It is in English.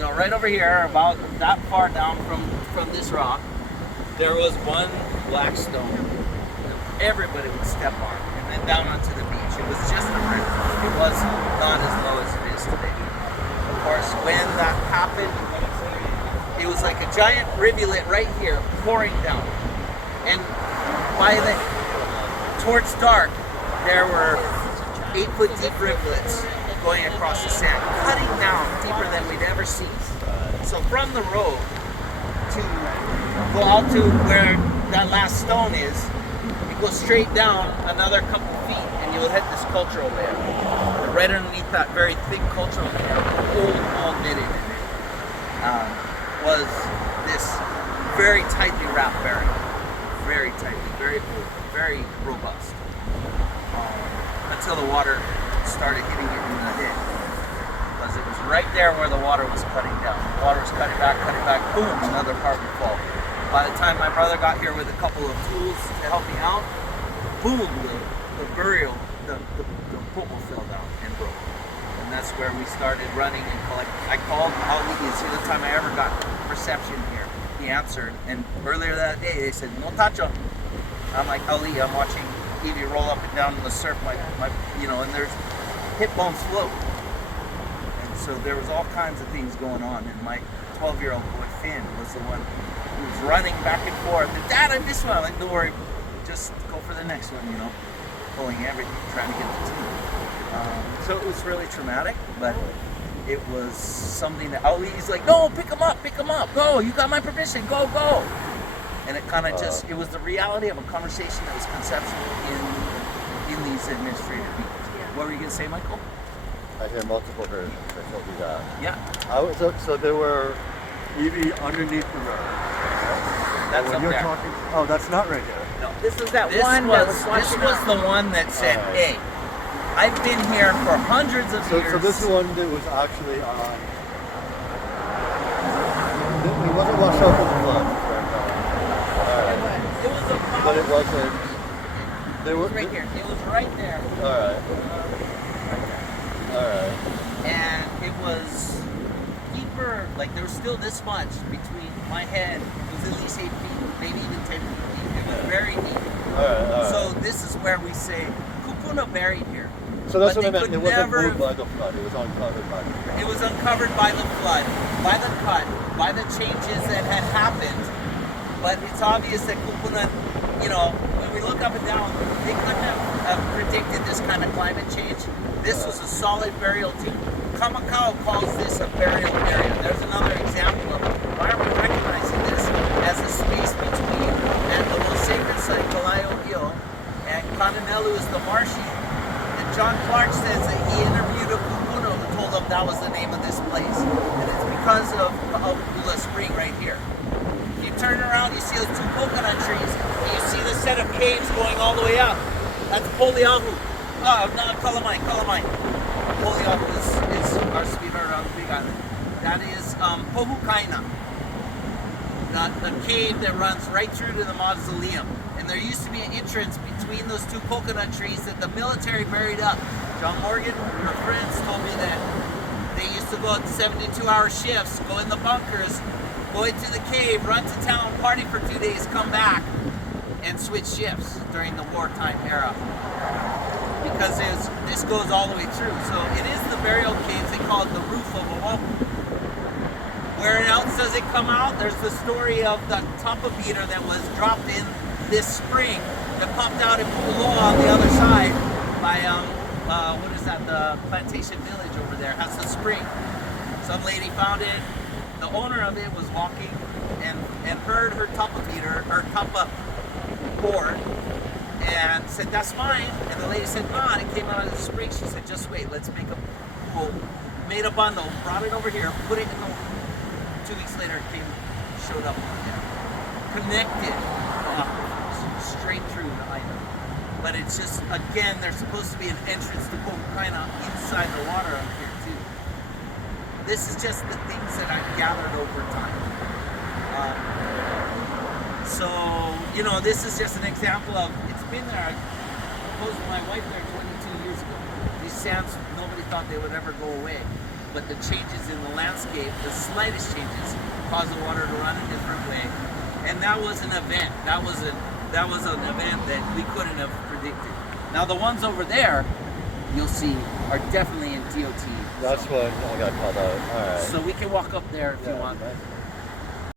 know, right over here, about that far down from this rock, there was one black stone that everybody would step on, and then down onto the beach. It was just a river. It was not as low as it is today. Of course, when that happened, it was like a giant rivulet right here pouring down. And towards dark, there were 8-foot deep rivulets going across the sand, cutting down deeper than we'd ever seen. So from the road to go out to where that last stone is, you go straight down another couple feet and you'll hit this cultural layer. Right underneath that very thick cultural layer, all knitted in it, was this very tightly wrapped burial. Very tightly, very robust. Until the water started hitting it in the head. Because it was right there where the water was cutting down. The water was cutting back, boom, another part would fall. By the time my brother got here with a couple of tools to help me out, boom, the burial, the popo fell down and broke. And that's where we started running and collecting. I called Ali, it's the other time I ever got reception here. He answered, and earlier that day they said, no touch him. I'm like, Ali, I'm watching Evie roll up and down in the surf, and there's hip bones float. And so there was all kinds of things going on, and my 12-year-old boy Finn was the one who was running back and forth. And Dad, I missed one. I'm like, don't worry, just go for the next one, pulling everything, trying to get the team. So it was really traumatic, but it was something that Ali's like, no, pick him up, go, you got my permission, go. And it kind of it was the reality of a conversation that was conceptual in these administrative meetings. Yeah. What were you going to say, Michael? I hear multiple versions. I told you that. Yeah. So there were Evie underneath the road. That's up you're there. Talking, oh, that's not right there. No. This was one that was This was the one that said, hey, I've been here for hundreds of years. So this one that was actually on... It wasn't washed out with the flood. It was about... But it wasn't... It was right here. It was right there. Alright. And it was deeper, like there was still this much between my head. It was at least 8 feet, maybe even 10 feet deep. It was very deep. Alright. So this is where we say kupuna buried here. So that's what I meant. It wasn't moved by the flood. It was uncovered by the flood. It was uncovered by the flood, by the cut, by the changes that had happened. But it's obvious that kupuna, when we look up and down, they couldn't have predicted this kind of climate change. This was a solid burial team. Kaaawa calls this a burial area. There's another example of why are we recognizing this as a space between and the most sacred site, Kaaawa, and Kanenelu is the marshy. And John Clark says that he interviewed a kupuna who told him that was the name of this place. And it's because of Ula Spring right here. If you turn around, you see those 2 coconut trees, and you see the set of caves going all the way up. That's Poliahu. Oh, no, Kalamine. Poliahu is our sweetheart around the Big Island. That is Pohukaina, the cave that runs right through to the mausoleum. And there used to be an entrance between those 2 coconut trees that the military buried up. John Morgan, our friends, told me that they used to go on 72-hour shifts, go in the bunkers, go into the cave, run to town, party for 2 days, come back, and switch shifts during the wartime era. Because this goes all the way through. So it is the burial caves, they call it the roof of Oahu. Where else does it come out? There's the story of the tapa beater that was dropped in this spring that pumped out in Pu'uloa on the other side by, the plantation village over there has the spring. Some lady found it. The owner of it was walking and heard her tapa beater, her tapa board, and said, that's mine. And the lady said, nah, it came out of the spring. She said, just wait, let's make a pool. Made a bundle, brought it over here, put it in the... 2 weeks later, it showed up over there. Connected straight through the island. But it's just, again, there's supposed to be an entrance to Pohukaina inside the water up here, too. This is just the things that I've gathered over time. This is just an example of, it's been there. I proposed to my wife there 22 years ago. These sands, nobody thought they would ever go away. but the changes in the landscape, the slightest changes, cause the water to run a different way. And that was an event. That was an event that we couldn't have predicted. Now the ones over there, you'll see, are definitely in DOT. That's what I got called out. All right. So we can walk up there if you want. Nice.